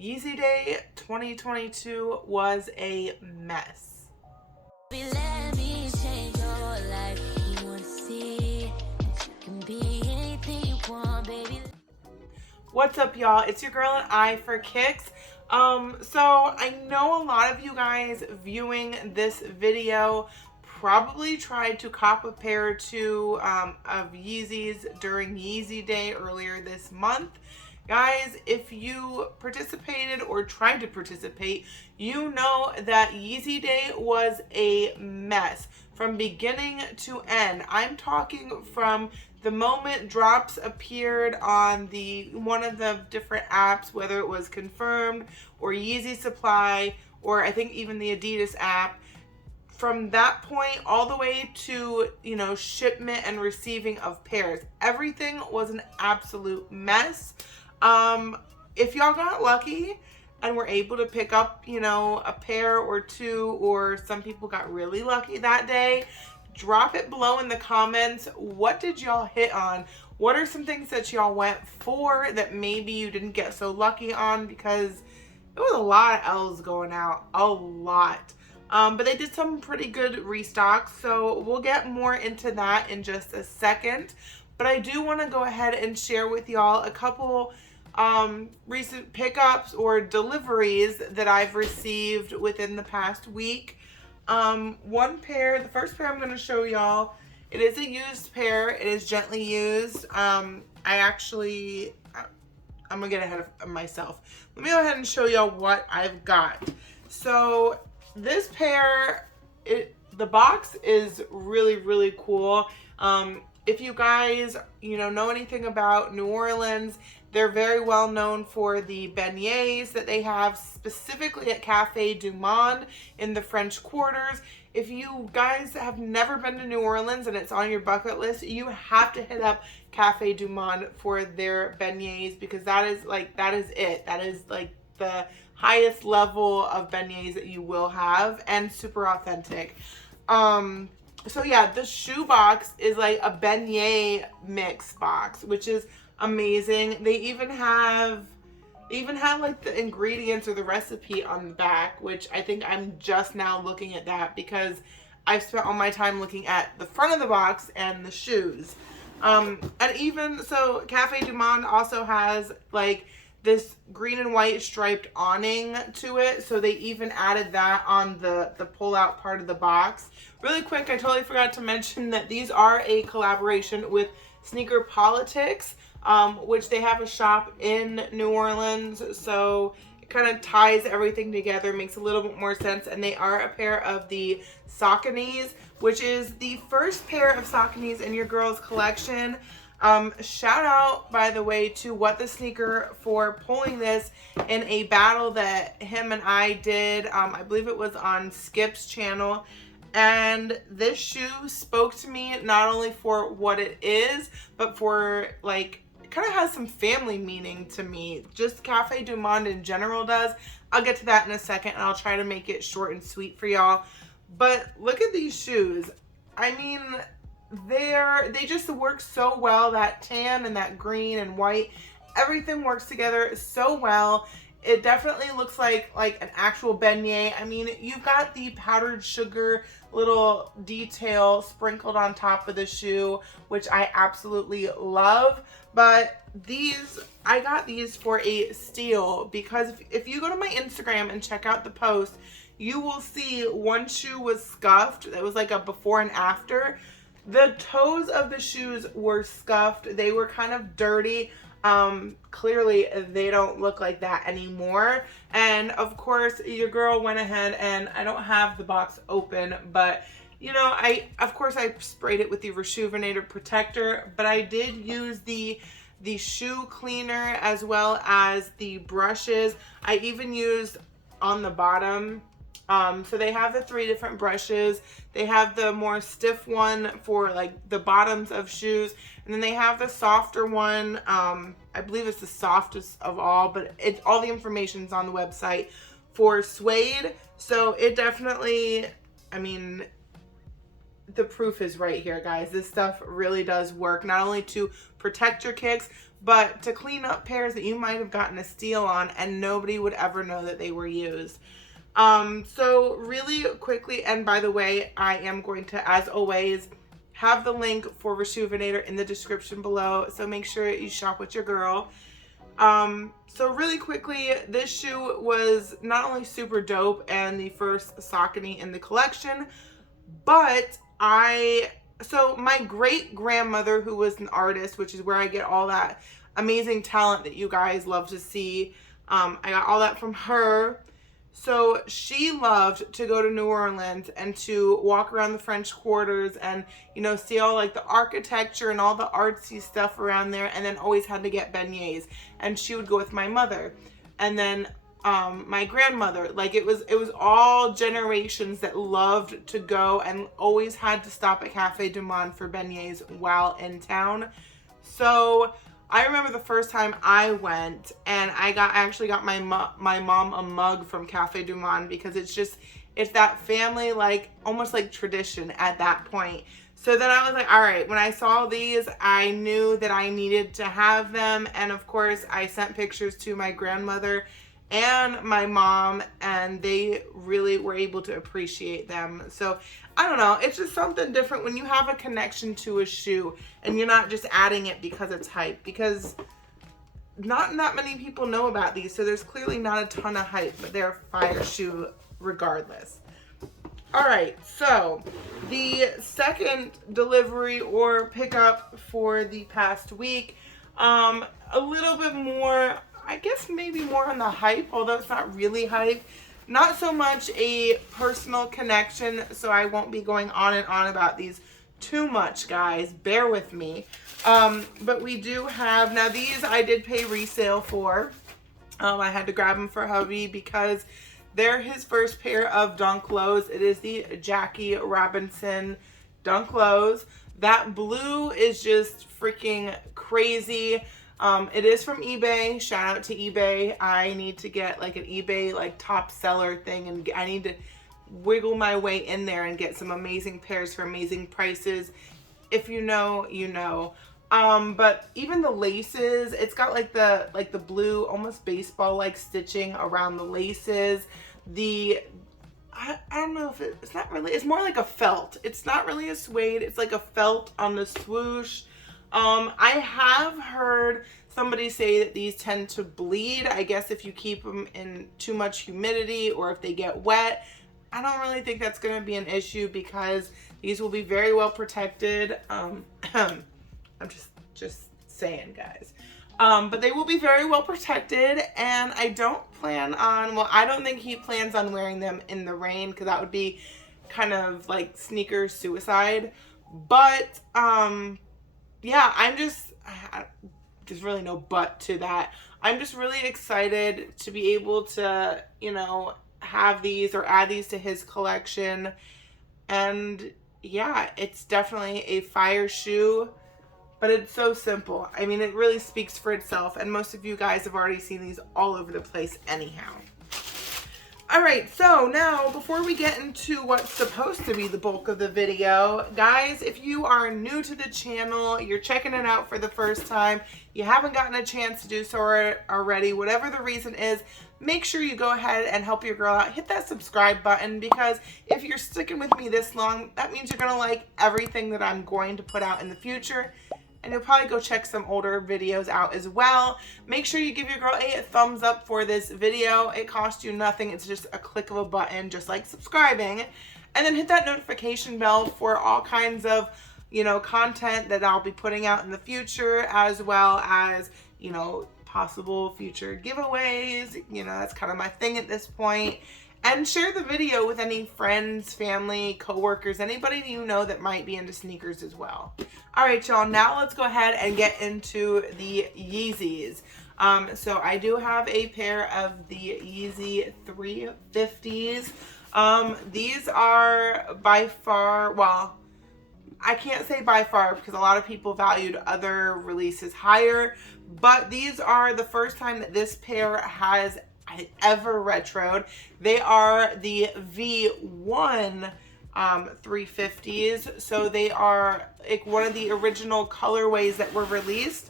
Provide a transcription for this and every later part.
Yeezy Day 2022 was a mess. Let me change your life. You wanna see that you can be anything you want, baby. What's up, y'all? It's your girl AnEyeIVKicks. So I know a lot of you guys viewing this video probably tried to cop a pair or two of Yeezys during Yeezy Day earlier this month. Guys, if you participated or tried to participate, you know that Yeezy Day was a mess from beginning to end. I'm talking from the moment drops appeared on one of the different apps, whether it was Confirmed or Yeezy Supply, or I think even the Adidas app. From that point all the way to, shipment and receiving of pairs, everything was an absolute mess. If y'all got lucky and were able to pick up, a pair or two, or some people got really lucky that day, drop it below in the comments. What did y'all hit on? What are some things that y'all went for that maybe you didn't get so lucky on? Because it was a lot of L's going out, a lot. But they did some pretty good restocks, so we'll get more into that in just a second. But I do want to go ahead and share with y'all a couple recent pickups or deliveries that I've received within the past week. One pair, the first pair I'm going to show y'all, it is a used pair. It is gently used. I'm going to get ahead of myself. Let me go ahead and show y'all what I've got. So this pair, the box is really, really cool. If you guys, know anything about New Orleans, they're very well known for the beignets that they have specifically at Cafe du Monde in the French Quarters. If you guys have never been to New Orleans and it's on your bucket list, you have to hit up Cafe du Monde for their beignets, because that is it. That is like the highest level of beignets that you will have, and super authentic. So yeah, the shoe box is like a beignet mix box, which is amazing. They even have like the ingredients or the recipe on the back, which I think I'm just now looking at that because I've spent all my time looking at the front of the box and the shoes. And even so, Cafe du Monde also has like this green and white striped awning to it, so they even added that on the pull out part of the box. Really quick, I totally forgot to mention that these are a collaboration with Sneaker Politics, which they have a shop in New Orleans, so it kind of ties everything together, makes a little bit more sense. And they are a pair of the Sauconys, which is the first pair of Sauconys in your girls collection. Shout out, by the way, to What the Sneaker for pulling this in a battle that him and I did. I believe it was on Skip's channel. And this shoe spoke to me not only for what it is, but for like, it kind of has some family meaning to me. Just Cafe du Monde in general does. I'll get to that in a second, and I'll try to make it short and sweet for y'all. But look at these shoes. I mean, they just work so well. That tan and that green and white, everything works together so well. It definitely looks like an actual beignet. I mean, you've got the powdered sugar little detail sprinkled on top of the shoe, which I absolutely love. But I got these for a steal, because if you go to my Instagram and check out the post, you will see one shoe was scuffed. That was like a before and after. The toes of the shoes were scuffed. They were kind of dirty. Clearly they don't look like that anymore. And of course, your girl went ahead, and I don't have the box open, but I sprayed it with the RESHOEVN8R protector, but I did use the shoe cleaner as well as the brushes. I even used on the bottom. So they have the 3 different brushes. They have the more stiff one for like the bottoms of shoes, and then they have the softer one. I believe it's the softest of all, but all the information's on the website for suede. So it definitely, I mean, the proof is right here, guys. This stuff really does work, not only to protect your kicks, but to clean up pairs that you might have gotten a steal on and nobody would ever know that they were used. So really quickly, and by the way, I am going to, as always, have the link for RESHOEVN8R in the description below, so make sure you shop with your girl. So really quickly, this shoe was not only super dope and the first Saucony in the collection, but so my great grandmother, who was an artist, which is where I get all that amazing talent that you guys love to see, I got all that from her. So she loved to go to New Orleans and to walk around the French Quarters and, you know, see all like the architecture and all the artsy stuff around there, and then always had to get beignets. And she would go with my mother. And then my grandmother, like it was all generations that loved to go and always had to stop at Cafe Du Monde for beignets while in town. So I remember the first time I went, and I actually got my mom a mug from Cafe Du Monde, because it's that family, like almost like tradition at that point. So then I was like, all right, when I saw these, I knew that I needed to have them. And of course I sent pictures to my grandmother and my mom, and they really were able to appreciate them. So I don't know, it's just something different when you have a connection to a shoe and you're not just adding it because it's hype, because not that many people know about these, so there's clearly not a ton of hype, but they're a fire shoe regardless. All right, so the second delivery or pickup for the past week, a little bit more, I guess maybe more on the hype, although it's not really hype. Not so much a personal connection, so I won't be going on and on about these too much, guys. Bear with me. But we do have, now these I did pay resale for. I had to grab them for hubby because they're his first pair of Dunk Lows. It is the Jackie Robinson Dunk Lows. That blue is just freaking crazy. It is from eBay. Shout out to eBay. I need to get like an eBay like top seller thing, and I need to wiggle my way in there and get some amazing pairs for amazing prices. If you know, you know. But even the laces, it's got like the blue, almost baseball like stitching around the laces. I don't know if it's not really, it's more like a felt. It's not really a suede. It's like a felt on the swoosh. I have heard somebody say that these tend to bleed. I guess if you keep them in too much humidity or if they get wet. I don't really think that's going to be an issue because these will be very well protected. I'm just saying, guys. But they will be very well protected, and I don't plan on, well, I don't think he plans on wearing them in the rain because that would be kind of like sneaker suicide. But yeah, there's really no but to that. I'm just really excited to be able to, you know, have these or add these to his collection. And yeah, it's definitely a fire shoe, but it's so simple. I mean, it really speaks for itself, and most of you guys have already seen these all over the place anyhow. All right, so now before we get into what's supposed to be the bulk of the video, guys, if you are new to the channel, you're checking it out for the first time, you haven't gotten a chance to do so already, whatever the reason is, make sure you go ahead and help your girl out. Hit that subscribe button, because if you're sticking with me this long, that means you're gonna like everything that I'm going to put out in the future. And you'll probably go check some older videos out as well. Make sure you give your girl a thumbs up for this video. It costs you nothing. It's just a click of a button, just like subscribing. And then hit that notification bell for all kinds of, you know, content that I'll be putting out in the future, as well as, you know, possible future giveaways. You know, that's kind of my thing at this point. And share the video with any friends, family, coworkers, anybody you know that might be into sneakers as well. All right, y'all, now let's go ahead and get into the Yeezys. So I do have a pair of the Yeezy 350s. These are by far, well, I can't say by far because a lot of people valued other releases higher, but these are the first time that this pair has ever retroed. They are the V1 350s, so they are like one of the original colorways that were released,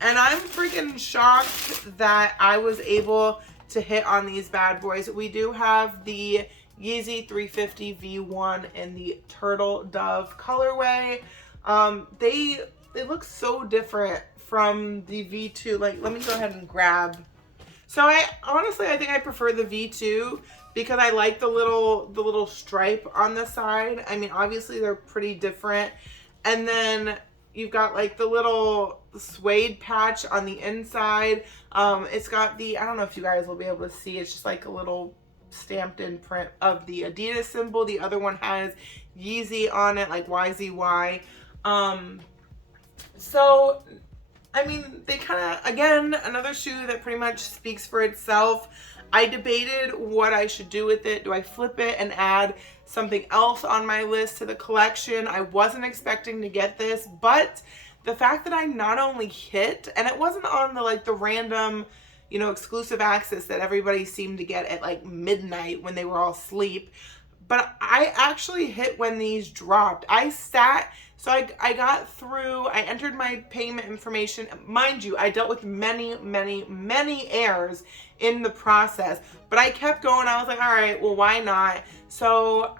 And I'm freaking shocked that I was able to hit on these bad boys. We do have the Yeezy 350 V1 in the Turtle Dove colorway. They look so different from the V2. Like, let me go ahead and grab. So I think I prefer the V2 because I like the little stripe on the side. I mean, obviously they're pretty different. And then you've got like the little suede patch on the inside. It's got the, I don't know if you guys will be able to see, it's just like a little stamped in print of the Adidas symbol. The other one has Yeezy on it, like YZY. So, I mean, they kind of, again, another shoe that pretty much speaks for itself. I debated what I should do with it. Do I flip it and add something else on my list to the collection? I wasn't expecting to get this, but the fact that I not only hit, and it wasn't on the random, you know, exclusive access that everybody seemed to get at like midnight when they were all asleep, but I actually hit when these dropped. I sat, so I got through, I entered my payment information. Mind you, I dealt with many errors in the process, but I kept going. I was like, all right, well, why not? So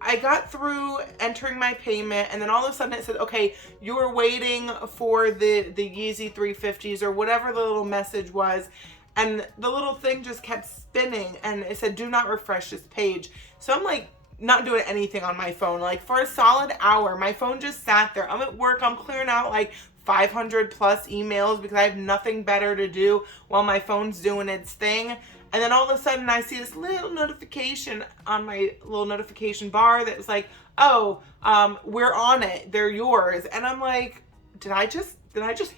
I got through entering my payment, and then all of a sudden it said, okay, you were waiting for the Yeezy 350s or whatever the little message was. And the little thing just kept spinning, and it said, do not refresh this page. So I'm like, not doing anything on my phone. Like for a solid hour, my phone just sat there. I'm at work, I'm clearing out like 500 plus emails because I have nothing better to do while my phone's doing its thing. And then all of a sudden I see this little notification on my little notification bar that was like, oh, we're on it, they're yours. And I'm like, did I just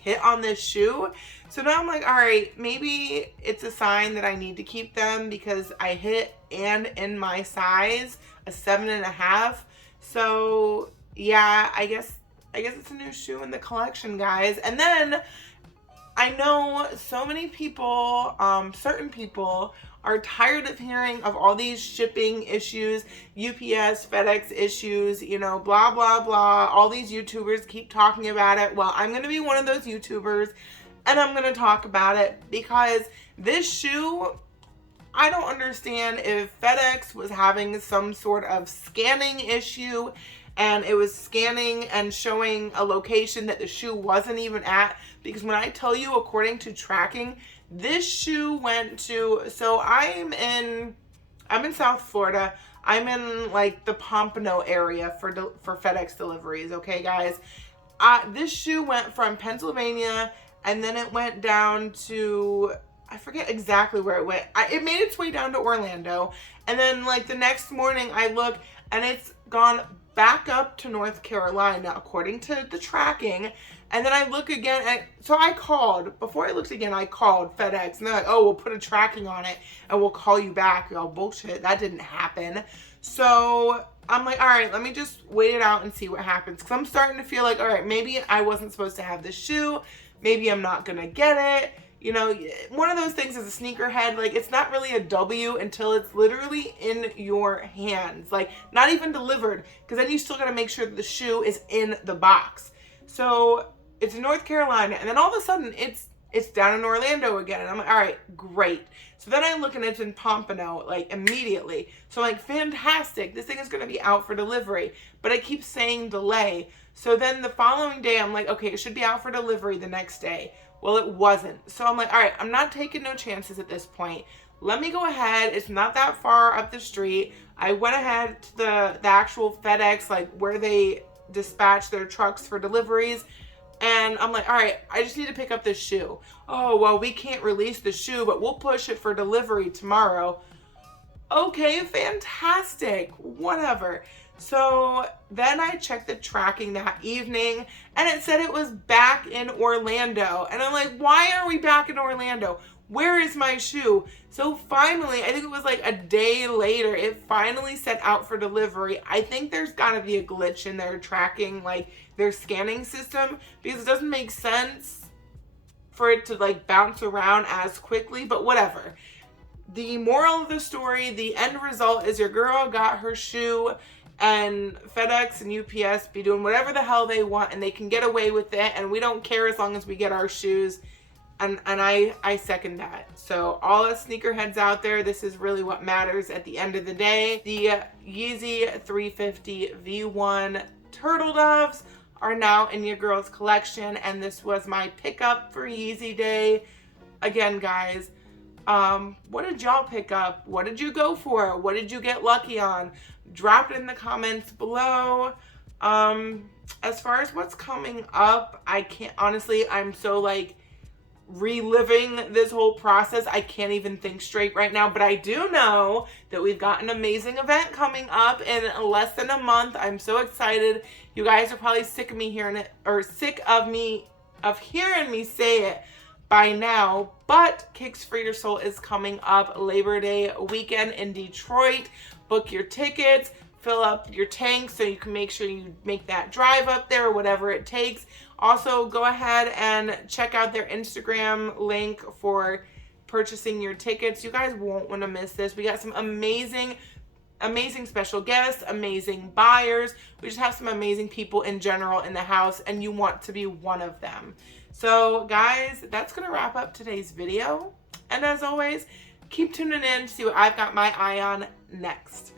hit on this shoe? So now I'm like, all right, maybe it's a sign that I need to keep them because I hit and in my size, a 7.5. So yeah, I guess it's a new shoe in the collection, guys. And then I know so many people, certain people are tired of hearing of all these shipping issues, UPS, FedEx issues, you know, blah, blah, blah. All these YouTubers keep talking about it. Well, I'm going to be one of those YouTubers and I'm going to talk about it because this shoe, I don't understand if FedEx was having some sort of scanning issue and it was scanning and showing a location that the shoe wasn't even at. Because when I tell you, according to tracking, this shoe went to, so I'm in South Florida. I'm in like the Pompano area for FedEx deliveries, okay, guys? This shoe went from Pennsylvania and then it went down to, I forget exactly where it went. It made its way down to Orlando. And then like the next morning I look and it's gone back up to North Carolina, according to the tracking. And then I look again, and so I called, before I looked again, I called FedEx, and they're like, oh, we'll put a tracking on it, and we'll call you back. Oh, bullshit, that didn't happen. So I'm like, all right, let me just wait it out and see what happens. Because I'm starting to feel like, all right, maybe I wasn't supposed to have this shoe. Maybe I'm not going to get it. You know, one of those things is a sneakerhead, like it's not really a W until it's literally in your hands, like not even delivered, because then you still got to make sure that the shoe is in the box. So it's in North Carolina, and then all of a sudden it's down in Orlando again, and I'm like, all right, great. So then I look and it's in Pompano, like immediately. So I'm like, fantastic, this thing is going to be out for delivery, but it keeps saying delay. So then the following day, I'm like, okay, it should be out for delivery the next day. Well, it wasn't. So I'm like, all right, I'm not taking no chances at this point. Let me go ahead. It's not that far up the street. I went ahead to the actual FedEx, like where they dispatch their trucks for deliveries. And I'm like, all right, I just need to pick up this shoe. Oh, well, we can't release the shoe, but we'll push it for delivery tomorrow. Okay, fantastic. Whatever. So then I checked the tracking that evening and it said it was back in Orlando. And I'm like, why are we back in Orlando? Where is my shoe? So finally, I think it was like a day later, it finally set out for delivery. I think there's gotta be a glitch in their tracking, like their scanning system, because it doesn't make sense for it to like bounce around as quickly, but whatever. The moral of the story, the end result is your girl got her shoe and FedEx and UPS be doing whatever the hell they want, and they can get away with it, and we don't care as long as we get our shoes. And I second that. So all us sneakerheads out there, this is really what matters at the end of the day. The Yeezy 350 V1 Turtle Doves are now in your girls collection, and this was my pickup for Yeezy Day. Again, guys, what did y'all pick up? What did you go for? What did you get lucky on? Drop it in the comments below. As far as what's coming up, I can't, honestly, I'm so like reliving this whole process. I can't even think straight right now, but I do know that we've got an amazing event coming up in less than a month. I'm so excited. You guys are probably sick of me hearing it, or sick of hearing me say it by now, but Kicks for Your Soul is coming up Labor Day weekend in Detroit. Book your tickets, fill up your tank so you can make sure you make that drive up there or whatever it takes. Also, go ahead and check out their Instagram link for purchasing your tickets. You guys won't want to miss this. We got some amazing special guests, amazing buyers. We just have some amazing people in general in the house, and you want to be one of them. So guys, that's going to wrap up today's video. And as always, keep tuning in to see what I've got my eye on next.